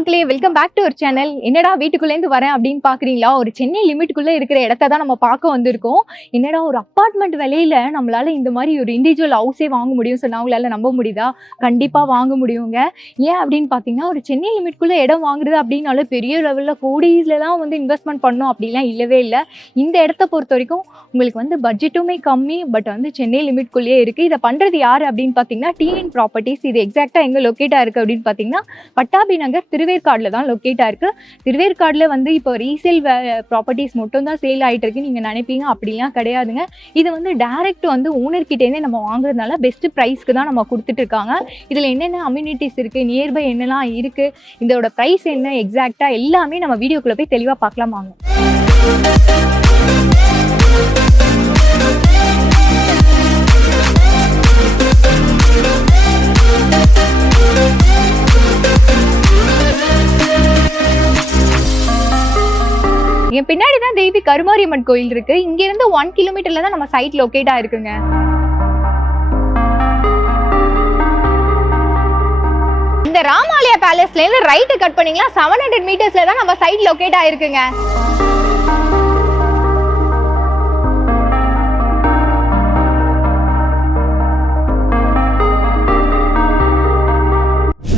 மக்களே, welcome back to our channel. என்னடா வீட்டுக்குள்ளேருந்து வரேன் அப்படின்னு பார்க்குறீங்களா? ஒரு சென்னை லிமிட்டுக்குள்ளே இருக்கிற இடத்த தான் நம்ம பார்க்க வந்திருக்கோம். என்னடா ஒரு அப்பார்ட்மெண்ட் விலையில நம்மளால இந்த மாதிரி ஒரு இண்டிவிஜுவல் ஹவுஸே வாங்க முடியும்னு சொன்னா உங்களால நம்ப முடியுதா? கண்டிப்பாக வாங்க முடியுங்க. ஏன் அப்படின்னு பார்த்தீங்கன்னா, ஒரு சென்னை லிமிட்டுக்குள்ளே இடம் வாங்குறது அப்படின்னாலே பெரிய லெவலில் கோடியில் தான் வந்து இன்வெஸ்ட்மெண்ட் பண்ணணும் அப்படிலாம் இல்லவே இல்லை. இந்த இடத்த பொறுத்த வரைக்கும் உங்களுக்கு வந்து பட்ஜெட்டுமே கம்மி, பட் வந்து சென்னை லிமிட்குள்ளேயே இருக்குது. இதை பண்ணுறது யார் அப்படின்னு பார்த்தீங்கன்னா, டிஎன் ப்ராப்பர்ட்டிஸ். இது எக்ஸாக்டாக எங்கே லொக்கேட்டாக இருக்குது அப்படின்னு பார்த்தீங்கன்னா, பட்டாபி நகர் திருவேற்காடுல தான் லொக்கேட் ஆயிருக்கு. திருவேற்காடுல வந்து இப்போ ரீசேல் ப்ராப்பர்ட்டிஸ் மட்டும் தான் சேல் ஆயிட்டு இருக்கு நீங்க நினைப்பீங்க, அப்படிலாம் கிடையாதுங்க. இது வந்து டைரக்ட் வந்து ஓனர் கிட்டேருந்தே நம்ம வாங்குறதுனால பெஸ்ட் ப்ரைஸ்க்கு தான் நம்ம கொடுத்துட்டு இருக்காங்க. இதுல என்னென்ன அம்யூனிட்டிஸ் இருக்கு, நியர்பை என்னெல்லாம் இருக்கு, இதோட ப்ரைஸ் என்ன எக்ஸாக்டா எல்லாமே நம்ம வீடியோக்குள்ள போய் தெளிவா பார்க்கலாம் வாங்க. என் பின்னாடி தான் தேவி கருமாரியம்மன் கோயில் இருக்கு. இங்க இருந்து 1 கிலோமீட்டர்ல தான் நம்ம சைட் லொகேட் ஆயிருக்குங்க. இந்த ராமாலயா பேலஸ்ல இருந்து ரைட் கட் பண்ணீங்களா 700 மீட்டர்ஸ்ல தான் நம்ம சைட் லொகேட் ஆயிருக்குங்க.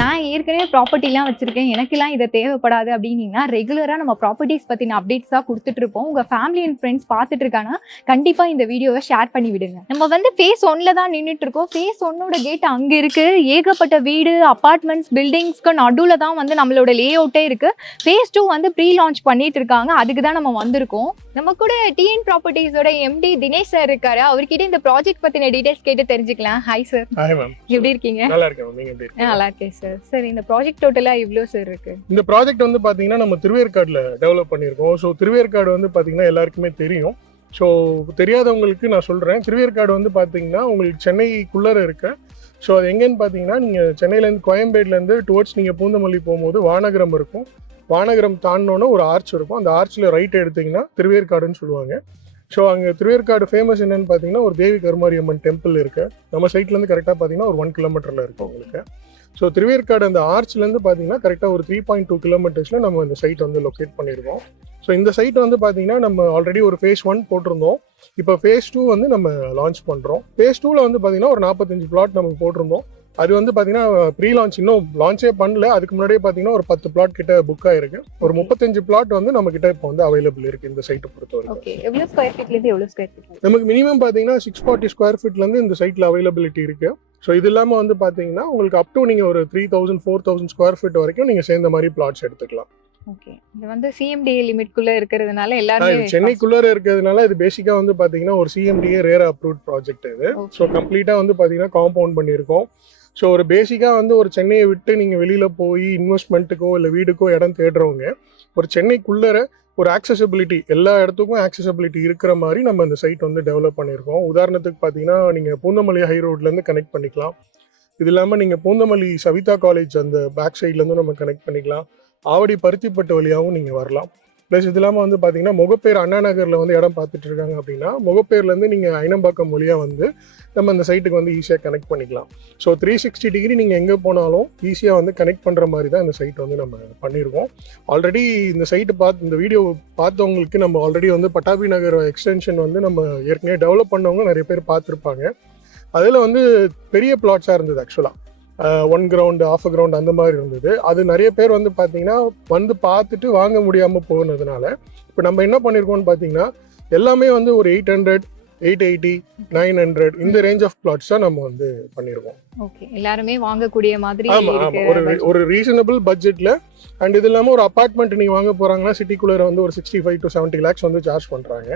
நான் ஏற்கனவே ப்ராப்பர்ட்டிலாம் வச்சிருக்கேன், எனக்குலாம் இதை தேவைப்படாது அப்படின்னீங்கன்னா ரெகுலராக நம்ம ப்ராப்பர்ட்டிஸ் பற்றின அப்டேட்ஸ் தான் கொடுத்துட்டு இருப்போம். உங்கள் ஃபேமிலி அண்ட் ஃப்ரெண்ட்ஸ் பார்த்துட்டு இருக்காங்கன்னா கண்டிப்பாக இந்த வீடியோவை ஷேர் பண்ணி விடுங்க. நம்ம வந்து ஃபேஸ் 1ல தான் நின்றுட்டு இருக்கோம். ஃபேஸ் 1ஓட கேட் அங்கே இருக்குது. ஏகப்பட்ட வீடு, அப்பார்ட்மெண்ட்ஸ், பில்டிங்ஸ்க்கு நடுவில் தான் வந்து நம்மளோட லே அவுட்டே இருக்குது. ஃபேஸ் 2 வந்து ப்ரீ லான்ச் பண்ணிட்டு இருக்காங்க, அதுக்கு தான் நம்ம வந்திருக்கோம். நம்ம கூட டிஎன் ப்ராப்பர்ட்டிஸோட எம்டி தினேஷ் சார் இருக்காரு. அவர்கிட்ட இந்த ப்ராஜெக்ட் பற்றின டீடைல்ஸ் கேட்டு தெரிஞ்சுக்கலாம். Hi sir. Hi ma'am. எப்படி இருக்கீங்க? நல்லா இருக்கேன். நீங்க எப்படி இருக்கீங்க? நல்லா இருக்கேன் சார். சார் இந்த ப்ராஜெக்ட் டோட்டலா எவ்வளவு சார் இருக்கு? இந்த ப்ராஜெக்ட் வந்து பாத்தீங்கன்னா நம்ம திருவேற்காடுல டெவலப் பண்ணியிருக்கோம். ஸோ திருவேற்காடு வந்து பாத்தீங்கன்னா எல்லாருக்குமே தெரியும். ஸோ தெரியாதவங்களுக்கு நான் சொல்றேன். திருவேற்காடு வந்து பாத்தீங்கன்னா உங்களுக்கு சென்னைக்குள்ளர இருக்கு. ஸோ அது எங்கன்னு பார்த்தீங்கன்னா நீங்கள் சென்னையிலேருந்து கோயம்பேடுலேருந்து டுவர்ட்ஸ் நீங்கள் பூந்தமல்லி போகும்போது வானகரம் இருக்கும். வானகரம் தாண்டினோன்னா ஒரு ஆர்ச் இருக்கும். அந்த ஆர்ச்சில் ரைட் எடுத்திங்கன்னா திருவேற்காடுன்னு சொல்லுவாங்க. ஸோ அங்கே திருவேற்காடு ஃபேமஸ் என்னென்னு பார்த்தீங்கன்னா ஒரு தேவி கருமாரியம்மன் டெம்பிள் இருக்குது. நம்ம சைட்லேருந்து கரெக்டாக பார்த்தீங்கன்னா ஒரு 1 கிலோமீட்டரில் இருக்கும் உங்களுக்கு. ஸோ திருவேற்காடு அந்த ஆர்ச்லேருந்து பார்த்தீங்கன்னா கரெக்டாக ஒரு 3.2 கிலோமீட்டர்ஸில் நம்ம இந்த சைட் வந்து லொக்கேட் பண்ணியிருக்கோம். ஸோ இந்த சைட் வந்து பார்த்தீங்கன்னா நம்ம ஆல்ரெடி ஒரு ஃபேஸ் 1 போட்டிருந்தோம். இப்போ ஃபேஸ் 2 வந்து நம்ம லான்ச் பண்ணுறோம். ஃபேஸ் 2ல வந்து பார்த்தீங்கன்னா ஒரு 45 பிளாட் நம்ம போட்டிருந்தோம். அது வந்து பார்த்தீங்கன்னா ப்ரீ லான்ச் இன்னும் லான்ச்சே பண்ணல. அதுக்கு முன்னாடியே பார்த்தீங்கன்னா ஒரு 10 பிளாட் கிட்ட புக் ஆயிருக்கு. ஒரு 35 பிளாட் வந்து நம்ம கிட்ட இப்போ வந்து அவைலபிள் இருக்கு இந்த சைட்டை பொறுத்தவரைக்கும். ஓகே, எவ்வளவு ஸ்கொயர் ஃபீட்லேருந்து எவ்வளவு ஸ்கொயர் ஃபீட்? நமக்கு மினிமம் பார்த்தீங்கன்னா 640 ஸ்கொயர் ஃபீட்லேருந்து இந்த சைட்டில் அவைலபிலிட்டி இருக்கு. ஸோ இது இல்லாமல் வந்து பார்த்தீங்கன்னா உங்களுக்கு அப் டு நீங்கள் ஒரு 3000 4000 ஸ்கொயர் ஃபீட் வரைக்கும் நீங்கள் சேர்ந்த மாதிரி பிளாட்ஸ் எடுத்துக்கலாம். ஓகே, இது வந்து சிஎம்டிஏ லிமிட்குள்ள இருக்கிறதுனால எல்லாரும் சென்னைக்குள்ளே இருக்கிறதுனால இது பேசிக்காக வந்து பார்த்தீங்கன்னா ஒரு சிஎம்டிஏ ரேர் அப்ரூவ்ட் ப்ராஜெக்ட் இது. ஸோ கம்ப்ளீட்டாக வந்து பார்த்தீங்கன்னா காம்பவுண்ட் பண்ணியிருக்கோம். ஸோ ஒரு பேசிக்காக வந்து ஒரு சென்னையை விட்டு நீங்கள் வெளியில் போய் இன்வெஸ்ட்மெண்ட்டுக்கோ இல்லை வீடுக்கோ இடம் தேடுறவங்க ஒரு சென்னைக்குள்ளே ஒரு ஆக்சசபிலிட்டி, எல்லா இடத்துக்கும் ஆக்சசபிலிட்டி இருக்கிற மாதிரி நம்ம இந்த சைட் வந்து டெவலப் பண்ணியிருக்கோம். உதாரணத்துக்கு பார்த்தீங்கன்னா நீங்கள் பூந்தமல்லி ஹை ரோட்லேருந்து கனெக்ட் பண்ணிக்கலாம். இது இல்லாமல் நீங்கள் பூந்தமல்லி சவிதா காலேஜ் அந்த பேக் சைட்லேருந்து நம்ம கனெக்ட் பண்ணிக்கலாம். ஆவடி பருத்திப்பட்டு வழியாகவும் நீங்கள் வரலாம். ப்ளஸ் இது இல்லாமல் வந்து பார்த்தீங்கன்னா முகப்பேர் அண்ணா நகரில் வந்து இடம் பார்த்துட்டு இருக்காங்க அப்படின்னா முகப்பேர்லேருந்து நீங்கள் ஐனம்பாக்கம் வழியாக வந்து நம்ம இந்த சைட்டுக்கு வந்து ஈஸியாக கனெக்ட் பண்ணிக்கலாம். ஸோ 360 டிகிரி நீங்கள் எங்கே போனாலும் ஈஸியாக வந்து கனெக்ட் பண்ணுற மாதிரி தான் இந்த சைட் வந்து நம்ம பண்ணியிருக்கோம். ஆல்ரெடி இந்த சைட்டு இந்த வீடியோ பார்த்தவங்களுக்கு நம்ம ஆல்ரெடி வந்து பட்டாபி நகர் எக்ஸ்டென்ஷன் வந்து நம்ம ஏற்கனவே டெவலப் பண்ணவங்க நிறைய பேர் பார்த்துருப்பாங்க. அதில் வந்து பெரிய பிளாட்ஸாக இருந்தது. ஆக்சுவலாக 1 கிரவுண்டு 1/2 கிரவுண்ட் அந்த மாதிரி இருந்தது. அது நிறைய பேர் வந்து பார்த்தீங்கன்னா வந்து பார்த்துட்டு வாங்க முடியாமல் போனதுனால இப்போ நம்ம என்ன பண்ணியிருக்கோம்னு பார்த்தீங்கன்னா எல்லாமே வந்து ஒரு 800 880 900 இந்த ரேஞ்ச் ஆஃப் பிளாட்ஸ் தான் நம்ம வந்து பண்ணியிருக்கோம். ஓகே, எல்லாருமே வாங்கக்கூடிய மாதிரி ஒரு ரீசனபிள் பட்ஜெட்ல. அண்ட் இது இல்லாமல் ஒரு அப்பார்ட்மெண்ட் நீங்கள் வாங்க போகிறாங்கன்னா சிட்டிக்குள்ளே வந்து ஒரு 65 to 70 lakhs வந்து சார்ஜ் பண்ணுறாங்க.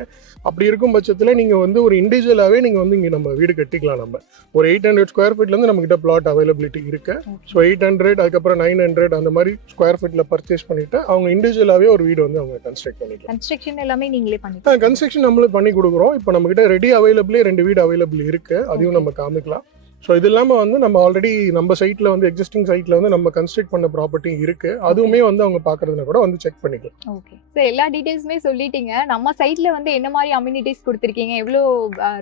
அப்படி இருக்கும் பட்சத்தில் நீங்கள் வந்து ஒரு இண்டிவிஜுவலாகவே நீங்கள் வந்து இங்கே நம்ம வீடு கட்டிக்கலாம். நம்ம ஒரு 800 ஸ்கொயர் ஃபீட்லேருந்து நம்மகிட்ட பிளாட் அவைலபிலிட்டி இருக்குது. ஸோ 800 அதுக்கப்புறம் 900 அந்த மாதிரி ஸ்கொயர் ஃபீட்டில் பர்ச்சேஸ் பண்ணிவிட்டு அவங்க இண்டிவிஜுவலாகவே ஒரு வீடு வந்து அவங்க கன்ஸ்ட்ரக்ட் பண்ணிக்கலாம். கன்ஸ்ட்ரக்ஷன் எல்லாமே நீங்களே பண்ணிக்கலாம். கன்ஸ்ட்ரக்ஷன் நம்மளே பண்ணி கொடுக்குறோம். இப்போ நம்மகிட்ட ரெடி அவைலபிளே 2 வீடு அவைலபிள் இருக்குது. அதையும் நம்ம காமிக்கலாம். ஸோ இது இல்லாமல் வந்து நம்ம ஆல்ரெடி நம்ம சைட்டில் வந்து எக்ஸிஸ்டிங் சைட்டில் வந்து நம்ம கன்ஸ்ட்ரக்ட் பண்ண ப்ராப்பர்ட்டி இருக்குது, அதுவுமே வந்து அவங்க பார்க்குறதுனா கூட வந்து செக் பண்ணிக்கலாம். ஓகே சார், எல்லா டீடைல்ஸுமே சொல்லிட்டீங்க. நம்ம சைட்ல வந்து என்ன மாதிரி அம்யூனிட்டிஸ் கொடுத்துருக்கீங்க, எவ்வளோ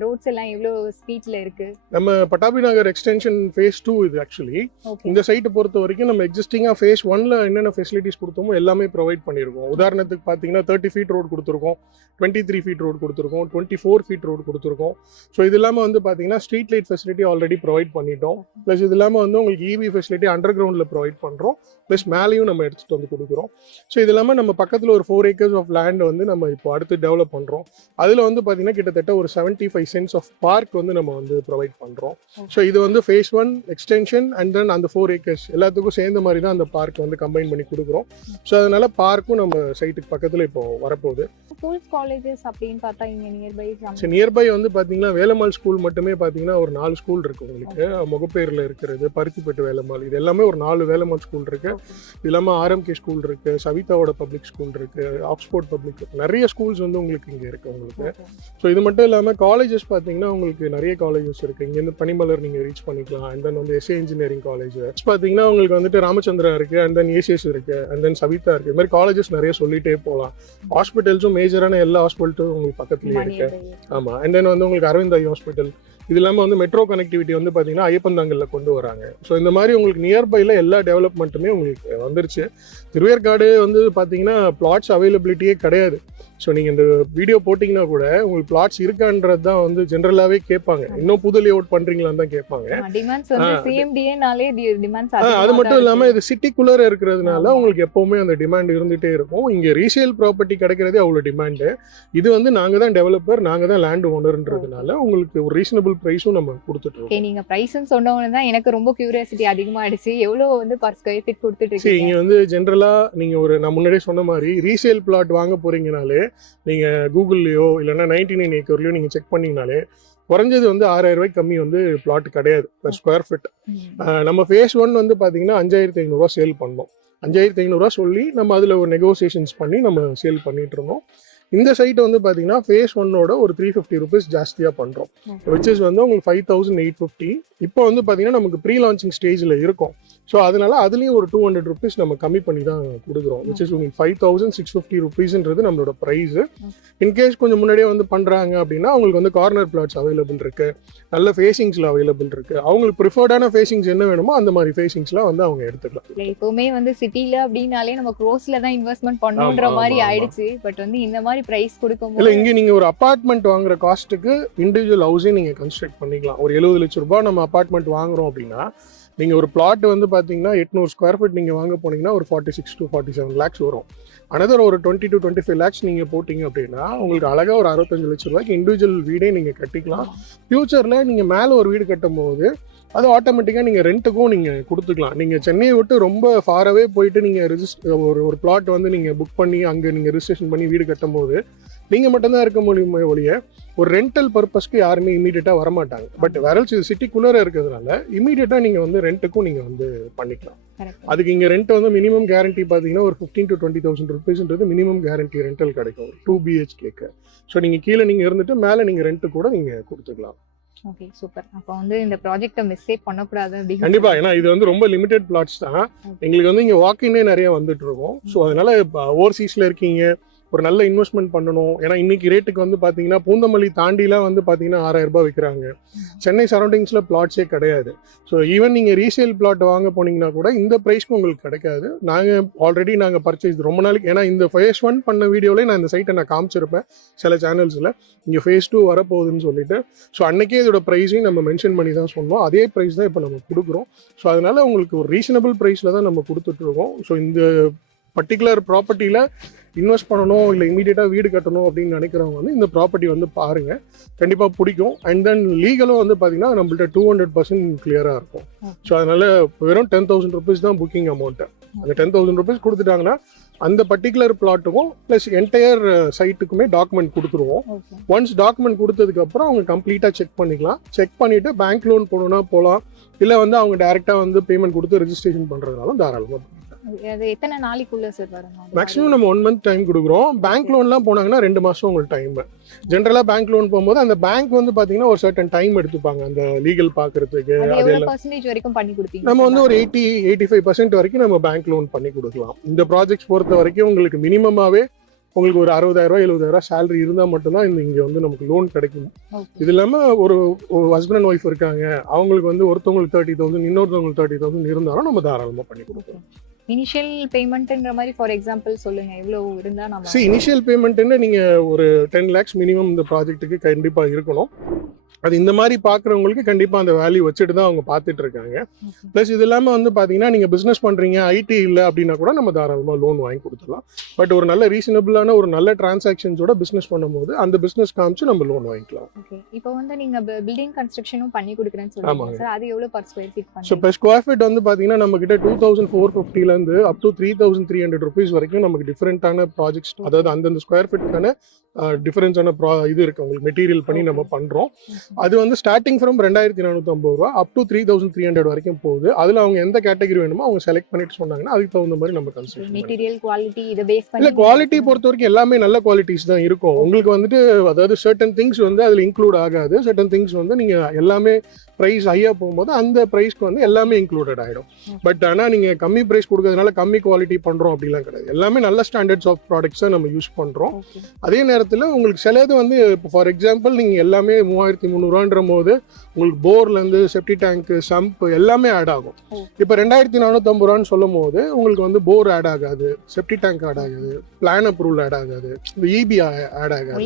ரோட்ஸ் எல்லாம் எவ்வளோ ஸ்பீட்ல இருக்கு? நம்ம பட்டாபி நகர் எக்ஸ்டென்ஷன் ஃபேஸ் 2 இது ஆக்சுவலி. இந்த சைட்டை பொறுத்த வரைக்கும் நம்ம எக்ஸிஸ்டிங்காக ஃபேஸ் 1ல என்னென்ன ஃபெசிலிட்டிஸ் கொடுத்தோமோ எல்லாமே ப்ரொவைட் பண்ணியிருக்கோம். உதாரணத்துக்கு பார்த்தீங்கன்னா 30 ஃபீட் ரோடு கொடுத்துருக்கோம், 23 ஃபீட் ரோடு கொடுத்துருக்கோம், 24 ஃபீட் ரோடு கொடுத்துருக்கோம். ஸோ இது இல்லாமல் வந்து பார்த்தீங்கன்னா street light facility already provide பண்ணிட்டோம். ப்ளஸ் இது இல்லாமல் வந்து உங்களுக்கு இவி ஃபெசிலிட்டி அண்டர் கிரவுண்டில் ப்ரொவைட் பண்ணுறோம், ப்ளஸ் மேலேயும் நம்ம எடுத்துகிட்டு வந்து கொடுக்குறோம். ஸோ இது இல்லாமல் நம்ம பக்கத்தில் ஒரு 4 acres ஆஃப் லேண்ட் வந்து நம்ம இப்போ அடுத்து டெவலப் பண்ணுறோம். அதில் வந்து பார்த்தீங்கன்னா கிட்டத்தட்ட ஒரு 75 cents ஆஃப் பார்க் வந்து நம்ம வந்து ப்ரொவைட் பண்ணுறோம். ஸோ இது வந்து ஃபேஸ் 1 எக்ஸ்டென்ஷன் அண்ட் தென் அந்த 4 acres எல்லாத்துக்கும் சேர்ந்த மாதிரி தான் அந்த பார்க் வந்து கம்பைன் பண்ணி கொடுக்குறோம். ஸோ அதனால பார்க்கும் நம்ம சைட்டுக்கு பக்கத்தில் இப்போ வரப்போகுது. ஸ்கூல்ஸ் காலேஜஸ் அப்படின்னு பார்த்தா இங்கே நியர்பை? ஸோ நியர்பை வந்து பார்த்தீங்கன்னா வேலம்மாள் ஸ்கூல் மட்டுமே பார்த்தீங்கன்னா ஒரு 4 ஸ்கூல் இருக்குது உங்களுக்கு. முகப்பேரில் இருக்கிறது, பருத்திப்பட்டு வேலம்மாள், இது எல்லாமே ஒரு 4 வேலம்மாள் ஸ்கூல் இருக்குது. இது இல்லாமல் ஆர்எம்கே ஸ்கூல் இருக்குது, சவிதாவோட பப்ளிக் ஸ்கூல் இருக்குது, ஆக்ஸ்போர்ட் பப்ளிக், நிறைய ஸ்கூல்ஸ் வந்து உங்களுக்கு இங்கே இருக்குது உங்களுக்கு. ஸோ இது மட்டும் இல்லாமல் காலேஜஸ் பார்த்தீங்கன்னா உங்களுக்கு நிறைய காலேஜஸ் இருக்குது. இங்கேருந்து பனிமலர் நீங்கள் ரீச் பண்ணிக்கலாம். அண்ட் தென் வந்து எஸ்ஏ இன்ஜினியரிங் காலேஜ் பார்த்தீங்கன்னா உங்களுக்கு வந்துட்டு ராமச்சந்திரா இருக்குது, அண்ட் தென் ஏசிஎஸ் இருக்குது, அண்ட் தென் சவிதா இருக்குது. இது மாதிரி காலேஜஸ் நிறைய சொல்லிட்டே போகலாம். ஹாஸ்பிட்டல்ஸும் மேஜரான எல்லா ஹாஸ்பிட்டலும் உங்களுக்கு பக்கத்துலேயே இருக்குது. ஆமாம். அண்ட் தென் வந்து உங்களுக்கு அரவிந்த் ஐ ஹாஸ்பிட்டல், இது இல்லாமல் வந்து மெட்ரோ கனெக்டிவிட்டி வந்து பார்த்தீங்கன்னா ஐயப்பந்தாங்கல்ல கொண்டு வராங்க. ஸோ இந்த மாதிரி உங்களுக்கு நியர்பையில் எல்லா டெவலப்மெண்ட்டுமே உங்களுக்கு வந்துருச்சு. திருவேற்காடு வந்து பார்த்தீங்கன்னா பிளாட்ஸ் அவைலபிலிட்டியே கிடையாது. ஸோ நீங்கள் இந்த வீடியோ போட்டிங்கன்னா கூட உங்களுக்கு பிளாட்ஸ் இருக்கான்றது தான் வந்து ஜென்ரலாகவே கேட்பாங்க. இன்னும் புது லேஅவுட் பண்ணுறீங்களான்னு தான் கேட்பாங்க. அது மட்டும் இல்லாமல் இது சிட்டிக்குள்ளே இருக்கிறதுனால உங்களுக்கு எப்போவுமே அந்த டிமாண்ட் இருந்துகிட்டே இருக்கும். இங்கே ரீசேல் ப்ராப்பர்ட்டி கிடைக்கிறதே அவ்வளோ டிமாண்டு. இது வந்து நாங்கள் தான் டெவலப்பர், நாங்கள் தான் லேண்ட் ஓனர்ன்றதுனால உங்களுக்கு ஒரு ரீசனபிள் ப்ரைஸும் நம்ம கொடுத்துட்ருக்கோம். நீங்கள் ப்ரைஸ்ன்னு சொன்னவங்க தான் எனக்கு ரொம்ப கியூரியாசிட்டி அதிகமாகிடுச்சு. எவ்வளோ வந்து பர் ஸ்கொயர் ஃபீட் கொடுத்துட்டு இங்கே வந்து ஜென்ரலாக நீங்கள் ஒரு நான் முன்னாடியே சொன்ன மாதிரி ரீசேல் பிளாட் வாங்க போகிறீங்கனாலே நீங்கள் கூகுள்லையோ இல்லைன்னா 99 acreலையோ நீங்கள் செக் பண்ணிங்கனாலே குறைஞ்சது வந்து 6,000 ரூபாய்க்கு கம்மி வந்து பிளாட் கிடையாது பெர் ஸ்கொயர் ஃபீட். நம்ம ஃபேஸ் 1 வந்து பார்த்தீங்கன்னா 5,500 ரூபா சேல் பண்ணோம். 5,500 ரூபா சொல்லி நம்ம அதில் ஒரு நெகோசியேஷன்ஸ் பண்ணி நம்ம சேல் பண்ணிட்டு இருந்தோம். இந்த சைட்டை வந்து பார்த்தீங்கன்னா ஃபேஸ் 1ஓட ஒரு 350 rupees ஜாஸ்தியாக பண்ணுறோம், விச் இஸ் வந்து உங்களுக்கு 5,850. இப்போ வந்து பார்த்தீங்கன்னா நமக்கு ப்ரீ லான்ச்சிங் ஸ்டேஜில் இருக்கும். ஸோ அதனால அதுலேயும் ஒரு 200 rupees நம்ம கம்மி பண்ணி தான் கொடுக்குறோம், விச் இஸ் உங்களுக்கு 5,650 rupeesன்றது நம்மளோட ப்ரைஸு. இன்கேஸ் கொஞ்சம் முன்னாடியே வந்து பண்ணுறாங்க அப்படின்னா அவங்களுக்கு வந்து கார்னர் பிளாட்ஸ் அவைலபிள் இருக்குது, நல்ல ஃபேஸிங்ஸில் அவைலபிள் இருக்குது. அவங்களுக்கு ப்ரிஃபர்டான ஃபேஸிங்ஸ் என்ன வேணுமோ அந்த மாதிரி ஃபேஸிங்ஸ்லாம் வந்து அவங்க எடுத்துக்கலாம். எப்போவுமே வந்து சிட்டியில் அப்படின்னாலே நம்ம க்ரோஸில் தான் இன்வெஸ்ட்மெண்ட் பண்ணுன்ற மாதிரி ஆயிடுச்சு. பட் வந்து இந்த மாதிரி பிரைஸ் கொடுக்கும் இல்லை, இங்கே நீங்கள் ஒரு அப்பார்ட்மெண்ட் வாங்குற காஸ்ட்டுக்கு இண்டிவிஜுவல் ஹவுஸையும் நீங்கள் கன்ஸ்ட்ரக்ட் பண்ணிக்கலாம். ஒரு 70 லட்ச ரூபாய் நம்ம அப்பார்ட்மெண்ட் வாங்குறோம் அப்படின்னா நீங்கள் ஒரு பிளாட் வந்து பார்த்தீங்கன்னா 800 ஸ்கொயர் ஃபீட் நீங்கள் வாங்க போனீங்கன்னா ஒரு 46 to 47 lakhs வரும். அனதர் ஒரு 20 to 25 lakhs நீங்கள் போட்டிங்க அப்படின்னா உங்களுக்கு அழகாக ஒரு 65 லட்ச ரூபாய்க்கு இண்டிவிஜுவல் வீடே நீங்கள் கட்டிக்கலாம். ஃபியூச்சரில் நீங்கள் மேலே ஒரு வீடு கட்டும் போது அது ஆட்டோமேட்டிக்காக நீங்கள் ரெண்ட்டுக்கும் நீங்கள் கொடுத்துக்கலாம். நீங்கள் சென்னையை விட்டு ரொம்ப ஃபாராகவே போயிட்டு நீங்கள் ஒரு பிளாட் வந்து நீங்கள் புக் பண்ணி அங்கே நீங்கள் ரிஜிஸ்ட்ரேஷன் பண்ணி வீடு கட்டும் போது நீங்கள் மட்டும்தான் இருக்க முடியுமே ஒழிய ஒரு ரெண்டல் பர்பஸ்க்கு யாருமே இமீடியட்டாக வரமாட்டாங்க. பட் வேறல்ஸ் இது சிட்டிக்குள்ளே இருக்கிறதுனால இமீடியட்டாக நீங்கள் வந்து ரெண்ட்டுக்கும் நீங்கள் வந்து பண்ணிக்கலாம். அதுக்கு இங்கே ரெண்ட் வந்து மினிமம் கேரண்டி பார்த்தீங்கன்னா ஒரு 15,000 to 20,000 rupeesன்றது மினிமம் கேரண்டி ரெண்டல் கிடைக்கும் 2 BHKக்கு. ஸோ நீங்கள் கீழே நீங்கள் இருந்துட்டு மேலே நீங்கள் ரெண்ட்டு கூட நீங்கள் கொடுத்துக்கலாம். Okay, super. அப்போ வந்து இந்த ப்ராஜெக்ட்டை மிஸ்ஸே பண்ணக்கூடாது அப்படின்னு. கண்டிப்பாக, ஏன்னா இது வந்து ரொம்ப லிமிடெட் பிளாட்ஸ் தான். எங்களுக்கு வந்து இங்கே வாக்கின்னே நிறைய வந்துட்டு இருக்கோம். ஸோ அதனால இப்போ ஓவர்சீஸில் இருக்கீங்க, ஒரு நல்ல இன்வெஸ்ட்மெண்ட் பண்ணணும். ஏன்னா இன்னைக்கு ரேட்டுக்கு வந்து பார்த்தீங்கன்னா பூந்தமல்லி தாண்டிலாம் வந்து பார்த்தீங்கன்னா 6,000 ரூபாய் விற்கிறாங்க. சென்னை சரௌண்டிங்ஸில் பிளாட்ஸே கிடையாது. ஸோ ஈவன் நீங்கள் ரீசேல் பிளாட் வாங்க போனீங்கன்னா கூட இந்த ப்ரைஸ்க்கு உங்களுக்கு கிடைக்காது. நாங்கள் பர்ச்சேஸ் ரொம்ப நாளைக்கு, ஏன்னா இந்த ஃபேஸ் 1 பண்ண வீடியோலேயே நான் இந்த சைட்டை நான் காமிச்சிருப்பேன் சில சேனல்ஸில். இங்கே ஃபேஸ் 2 வரப்போகுதுன்னு சொல்லிட்டு. ஸோ அன்னைக்கே இதோட ப்ரைஸையும் நம்ம மென்ஷன் பண்ணி தான் சொன்னோம். அதே ப்ரைஸ் தான் இப்போ நம்ம கொடுக்குறோம். ஸோ அதனால உங்களுக்கு ஒரு ரீசனபிள் ப்ரைஸில் தான் நம்ம கொடுத்துட்ருக்கோம். ஸோ இந்த பர்டிகுலர் ப்ராப்பர்ட்டியில் இன்வெஸ்ட் பண்ணணும் இல்லை இமீடியட்டாக வீடு கட்டணும் அப்படின்னு நினைக்கிறவங்க வந்து இந்த ப்ராப்பர்ட்டி வந்து பாருங்கள், கண்டிப்பாக பிடிக்கும். அண்ட் தென் லீகலும் வந்து பார்த்தீங்கன்னா நம்மள்ட்ட 200% கிளியராக இருக்கும். ஸோ அதனால் வெறும் 10,000 rupees தான் புக்கிங் அமௌண்ட்டு. அந்த 10,000 rupees கொடுத்துட்டாங்கன்னா அந்த பர்டிகுலர் பிளாட்டுக்கும் ப்ளஸ் என்டையர் சைட்டுக்குமே டாக்குமெண்ட் கொடுத்துருவோம். ஒன்ஸ் டாக்குமெண்ட் கொடுத்ததுக்கப்புறம் அவங்க கம்ப்ளீட்டாக செக் பண்ணிக்கலாம். செக் பண்ணிவிட்டு பேங்க் லோன் போகணுன்னா போகலாம், இல்லை வந்து அவங்க டேரெக்டாக வந்து பேமெண்ட் கொடுத்து ரெஜிஸ்ட்ரேஷன் பண்ணுறதுனாலும் தாராளமாக. அது எத்தனை நாளைக்குள்ள சார் வரும்? மேக்ஸிமம் நம்ம 1 month டைம் கொடுக்குறோம். பேங்க் லோன்லாம் போனாங்கன்னா 2 மாசம் உங்களுக்கு டைம். ஜென்ரலா பேங்க் லோன் போகும்போது அந்த பேங்க் வந்து பாத்தீங்கன்னா ஒரு சர்டன் டைம் எடுத்துப்பாங்க அந்த லீகல் பாக்குறதுக்கு. அது எவ்வளவு பர்சன்டேஜ் வரைக்கும் பண்ணி கொடுப்பீங்க? நம்ம வந்து ஒரு 80-85% வரைக்கும் நம்ம பேங்க் லோன் பண்ணி கொடுக்கலாம். இந்த ப்ராஜெக்ட்ஸ் பொறுத்த வரைக்கும் உங்களுக்கு மினிமமாவே உங்களுக்கு ஒரு 60,000 70,000 சேலரி இருந்தால் மட்டும்தான் இங்கே வந்து நமக்கு லோன் கிடைக்கும். இது இல்லாமல் ஒரு ஹஸ்பண்ட் அண்ட் ஒய்ஃப் இருக்காங்க, அவங்களுக்கு வந்து ஒருத்தவங்களுக்கு 30,000 இன்னொருத்தவங்களுக்கு 30,000 இருந்தாலும் நம்ம தாராளமாக பண்ணி கொடுக்கலாம். இனிஷியல் பேமெண்ட்ன்ற மாதிரி ஃபார் எக்ஸாம்பிள் சொல்லுங்க, எவ்வளவு இருந்தா நம்ம? இனிஷியல் பேமெண்ட்னு நீங்க ஒரு 10 lakhs மினிமம் இந்த ப்ராஜெக்ட்டுக்கு கண்டிப்பா இருக்கணும். அது இந்த மாதிரி பார்க்குறவங்களுக்கு கண்டிப்பாக அந்த வேல்யூ வச்சுட்டு தான் அவங்க பார்த்துட்டு இருக்காங்க. ப்ளஸ் இது இல்லாமல் வந்து பார்த்தீங்கன்னா நீங்கள் பிஸ்னஸ் பண்ணுறீங்க, ஐடி இல்லை அப்படின்னா கூட நம்ம தாராளமாக லோன் வாங்கி கொடுத்துடலாம். பட் ஒரு நல்ல ரீசனபிளான ஒரு நல்ல டிரான்சாக்ஷன்ஸோட பிஸ்னஸ் பண்ணும்போது அந்த பிஸ்னஸ் காமிச்சு நம்ம லோன் வாங்கிக்கலாம். ஓகே, இப்போ வந்து நீங்கள் பில்டிங் கன்ஸ்ட்ரக்ஷனும் பண்ணி கொடுக்குறேன்னு சொல்லுவாங்க சார், அது எவ்வளோ பர் ஸ்கொயர் ஃபீட் பண்ணுங்க? ஸோ பெர் ஸ்கொயர் ஃபீட் வந்து பார்த்தீங்கன்னா நம்ம கிட்ட 2,450 அப் டு 3,300 rupees வரைக்கும் நமக்கு டிஃப்ரெண்ட்டான ப்ராஜெக்ட்ஸ், அதாவது அந்தந்த ஸ்கொயர் ஃபீட்டுக்கான டிஃபரன்ஸான இது இருக்கு உங்களுக்கு மெட்டீரியல் பண்ணி நம்ம பண்றோம். அது வந்து ஸ்டார்டிங் ஃப்ரம் 2,450 ரூபா அப் டு 3,300 வரைக்கும் போகுது. அதுல அவங்க எந்த கேட்டகரி வேணுமோ அவங்க செலக்ட் பண்ணிட்டு சொன்னாங்கன்னா அதுக்கு தகுந்த மாதிரி நம்ம கன்ஸ்ட்ரக்ஷன் மெட்டீரியல் குவாலிட்டி இத பேஸ் பண்ணி. இல்ல, குவாலிட்டி பொறுத்த வரைக்கும் எல்லாமே நல்ல குவாலிட்டிஸ் தான் இருக்கும். உங்களுக்கு வந்துட்டு அதாவது சர்டன் திங்ஸ் வந்து அதுல இன்க்ளூட் ஆகாது. சர்டன் திங்ஸ் வந்து நீங்க எல்லாமே பிரைஸ் ஹையா போகும்போது அந்த பிரைஸ்க்கு வந்து எல்லாமே இன்க்ளூடட் ஆயிடும். பட் ஆனா நீங்க கம்மி பிரைஸ் கொடுக்கறதுனால கம்மி குவாலிட்டி பண்றோம் அப்படிலாம் கிடையாது. எல்லாமே நல்ல ஸ்டாண்டர்ட்ஸ் ஆஃப் ப்ராடக்ட்ஸ் தான் நம்ம யூஸ் பண்றோம். அதே நேரத்தில் உங்களுக்கு சிலது வந்து இப்போ ஃபார் எக்ஸாம்பிள் நீங்கள் எல்லாமே 3,300 போது உங்களுக்கு போர்லேருந்து செப்டி டேங்க்கு சம்ப் எல்லாமே ஆட் ஆகும். இப்போ 2,450 சொல்லும் போது உங்களுக்கு வந்து போர் ஆட் ஆகாது, செப்டி டேங்க் ஆட் ஆகாது, பிளான் அப்ரூவல் ஆட் ஆகாது, இபி ஆட் ஆகாது.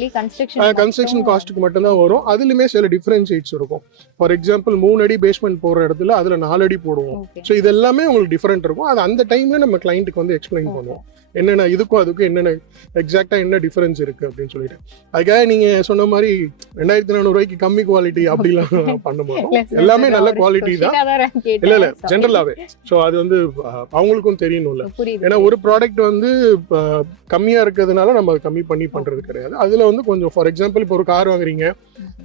கன்ஸ்ட்ரக்ஷன் காஸ்ட்டுக்கு மட்டும்தான் வரும். அதுலேயுமே சில டிஃபரன்ஷியேட்ஸ் இருக்கும். ஃபார் எக்ஸாம்பிள் 3 அடி பேஸ்மெண்ட் போடுற இடத்துல அதில் 4 அடி போடுவோம். ஸோ இது எல்லாமே உங்களுக்கு டிஃபரெண்ட் இருக்கும். அது அந்த டைம்ல நம்ம கிளைண்ட்டுக்கு வந்து எக்ஸ்பிளைன் பண்ணுவோம் என்னென்ன இதுக்கும் அதுக்கும் என்னென்ன எக்ஸாக்டா என்ன டிஃபரன்ஸ் இருக்கு அப்படின்னு சொல்லிட்டு. அதுக்காக நீங்க சொன்ன மாதிரி 2,400 ரூபாய்க்கு கம்மி குவாலிட்டி அப்படிலாம் பண்ண மாட்டோம். எல்லாமே நல்ல குவாலிட்டி தான். இல்ல ஜென்ரலாவே. ஸோ அது வந்து அவங்களுக்கும் தெரியணும்ல. ஏன்னா ஒரு ப்ராடக்ட் வந்து கம்மியா இருக்கிறதுனால நம்ம கம்மி பண்ணி பண்றது கிடையாது. அதுல வந்து கொஞ்சம் ஃபார் எக்ஸாம்பிள் இப்போ ஒரு கார் வாங்குறீங்க,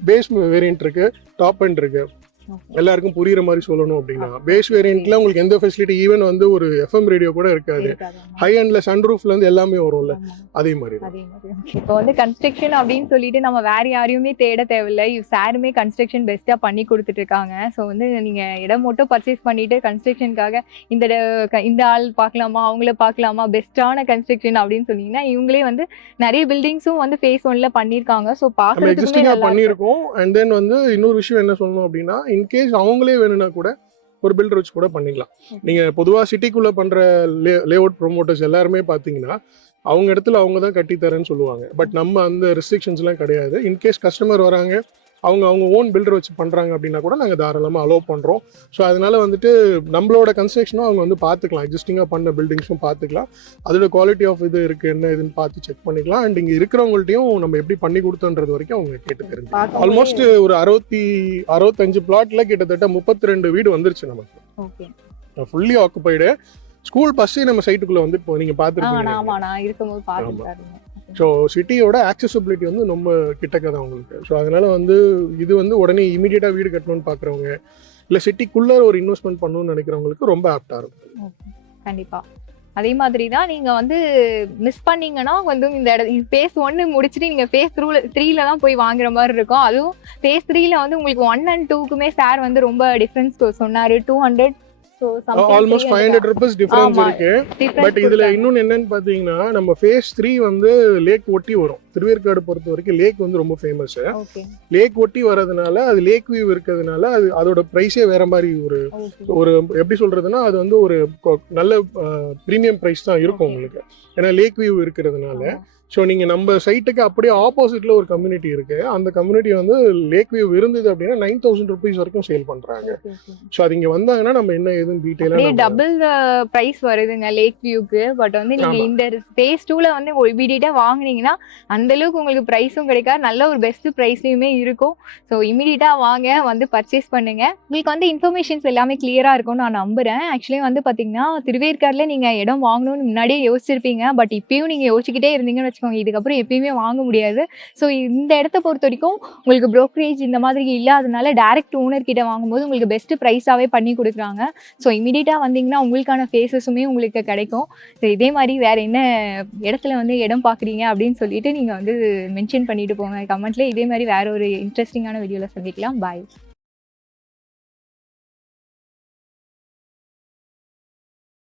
பேஸ் வேரியன்ட் இருக்கு, டாப் எண்ட் இருக்கு. எல்லாருக்கும் புரியுற மாதிரி சொல்லணும் அப்படின்னா பேஸ் வேரியன்ட்ல உங்களுக்கு எந்த ஃபெசிலிட்டி ஈவன் வந்து ஒரு எஃப்எம் ரேடியோ கூட இருக்காது. ஹை எண்ட்ல சன்ரூஃப்ல இருந்து எல்லாமே வரும்ல, அதே மாதிரி. இப்போ வந்து கன்ஸ்ட்ரக்ஷன் அப்படின்னு சொல்லிட்டு நம்ம வேற யாரையுமே தேட தேவையில்லை. சாருமே கன்ஸ்ட்ரக்ஷன் பெஸ்டா பண்ணி கொடுத்துட்டு இருக்காங்க. ஸோ வந்து நீங்க இடம் மட்டும் பர்ச்சேஸ் பண்ணிட்டு கன்ஸ்ட்ரக்ஷனுக்காக இந்த ஆள் பார்க்கலாமா அவங்கள பார்க்கலாமா பெஸ்டான கன்ஸ்ட்ரக்ஷன் அப்படின்னு சொன்னீங்கன்னா இவங்களே வந்து நிறைய பில்டிங்ஸும் வந்து ஃபேஸ் 1ல பண்ணிருக்காங்க. ஸோ பார்க்கறதுக்குமே பண்ணிருக்கோம். அண்ட் தென் வந்து இன்னொரு விஷயம் என்ன சொல்லணும் அப்படின்னா, இன்கேஸ் அவங்களே வேணும்னா கூட ஒரு பில்டர் வச்சு கூட பண்ணிக்கலாம். நீங்க பொதுவா சிட்டிக்குள்ள பண்ற லேஅவுட் ப்ரொமோட்டர்ஸ் எல்லாருமே பாத்தீங்கன்னா அவங்க இடத்துல அவங்க தான் கட்டி தரேன்னு சொல்லுவாங்க. பட் நம்ம அந்த ரெஸ்ட்ரிக்ஷன்ஸ் எல்லாம் கிடையாது. இன்கேஸ் கஸ்டமர் வராங்க, அவங்க ஓன் பில்டர் வச்சு பண்றாங்க அப்படின்னா கூட நாங்கள் தாராளமாக அலோவ் பண்றோம். ஸோ அதனால வந்துட்டு நம்மளோட கன்ஸ்ட்ரக்ஷனும் அவங்க வந்து பார்த்துக்கலாம், எக்ஸிஸ்டிங்காக பண்ண பில்டிங்ஸும் பார்த்துக்கலாம், அதோட குவாலிட்டி ஆஃப் இது இருக்கு என்ன இதுன்னு பார்த்து செக் பண்ணிக்கலாம். அண்ட் இங்கே இருக்கிறவங்கள்ட்டையும் நம்ம எப்படி பண்ணி கொடுத்தோன்றது வரைக்கும் அவங்க கேட்டு தெரிஞ்சு ஆல்மோஸ்ட் ஒரு 65 பிளாட்ல கிட்டத்தட்ட 32 வீடு வந்துருச்சு நமக்கு. Fully occupied. ஸ்கூல் பஸ்ஸே நம்ம சைட்டுக்குள்ள வந்து இப்போ நீங்க பார்த்துருக்கீங்க. ஸோ சிட்டியோட ஆக்சசிபிலிட்டி வந்து ரொம்ப கிட்டக்க தான் உங்களுக்கு. ஸோ அதனால வந்து இது வந்து உடனே இமீடியட்டாக வீடு கட்டணும்னு பார்க்குறவங்க இல்லை சிட்டிக்குள்ளே ஒரு இன்வெஸ்ட்மெண்ட் பண்ணணும்னு நினைக்கிறவங்களுக்கு ரொம்ப ஆப்டாக இருக்கும். கண்டிப்பாக அதே மாதிரி தான் நீங்கள் வந்து மிஸ் பண்ணீங்கன்னா வந்து இந்த ஃபேஸ் 1 முடிச்சுட்டு நீங்கள் ஃபேஸ் 3ல தான் போய் வாங்குற மாதிரி இருக்கும். அதுவும் ஃபேஸ் 3ல வந்து உங்களுக்கு 1 and 2க்குமே சார் வந்து ரொம்ப டிஃப்ரென்ஸ் சொன்னார். 200 ஆல்மோஸ்ட் 500 rupees டிஃபரன்ஸ் இருக்கு. பட் இதுல இன்னொன்னு என்னன்னு பாத்தீங்கன்னா நம்ம ஃபேஸ் 3 வந்து லேக் ஒட்டி வரும். திருவேற்காடு பொறுத்த வரைக்கும் லேக் வந்து ரொம்ப ஃபேமஸ். லேக் ஒட்டி வரதுனால அது லேக் வியூ இருக்கிறதுனால அது அதோட பிரைஸே வேற மாதிரி ஒரு எப்படி சொல்றதுன்னா அது வந்து ஒரு நல்ல பிரீமியம் பிரைஸ் தான் இருக்கும் உங்களுக்கு. ஏன்னா லேக் வியூ இருக்கிறதுனால. ஸோ நீங்கள் நம்ம சைட்டுக்கு அப்படியே ஆப்போசிட்ல ஒரு கம்யூனிட்டி இருக்கு. அந்த கம்யூனிட்டி வந்து லேக் வியூ இருந்தது அப்படின்னா 9,000 rupees வரைக்கும் சேல் பண்றாங்க. ஸோ அது இங்க வந்தாங்கன்னா நம்ம என்ன ஏதுன்னு டீடைலா டபுள் பிரைஸ் வருதுங்க லேக் வியூக்கு. பட் வந்து நீங்க இந்த ஃபேஸ் 2ல வந்து இமீடியட்டா வாங்குனீங்கன்னா அந்த அளவுக்கு உங்களுக்கு ப்ரைஸும் கிடைக்காது, நல்ல ஒரு பெஸ்ட் ப்ரைஸ்லையுமே இருக்கும். ஸோ இமீடியட்டாக வாங்க, வந்து பர்ச்சேஸ் பண்ணுங்க. உங்களுக்கு வந்து இன்ஃபர்மேஷன்ஸ் எல்லாமே கிளியராக இருக்கும்னு நான் நம்புறேன். ஆக்சுவலி வந்து பார்த்தீங்கன்னா திருவேற்காடுல நீங்கள் இடம் வாங்கணும்னு முன்னாடியே யோசிச்சிருப்பீங்க. பட் இப்பயும் நீங்கள் யோசிச்சுக்கிட்டே இருந்தீங்கன்னு வச்சுக்கோங்க, இதுக்கப்புறம் எப்பயுமே வாங்க முடியாது. ஸோ இந்த இடத்த பொறுத்த வரைக்கும் உங்களுக்கு ப்ரோக்கரேஜ் இந்த மாதிரி இல்லாதனால டேரக்ட் ஓனர் கிட்ட வாங்கும்போது உங்களுக்கு பெஸ்ட் ப்ரைஸாகவே பண்ணி கொடுக்குறாங்க. ஸோ இமீடியட்டாக வந்தீங்கன்னா உங்களுக்கான ஃபேஸஸுமே உங்களுக்கு கிடைக்கும். ஸோ இதே மாதிரி வேறு என்ன இடத்துல வந்து இடம் பார்க்குறீங்க அப்படின்னு சொல்லிட்டு நீங்கள் வந்து மென்ஷன் பண்ணிட்டு போங்க கமெண்ட்ல. இதே மாதிரி வேற ஒரு இன்ட்ரெஸ்டிங்கான வீடியோவில் சந்திக்கலாம். பாய்.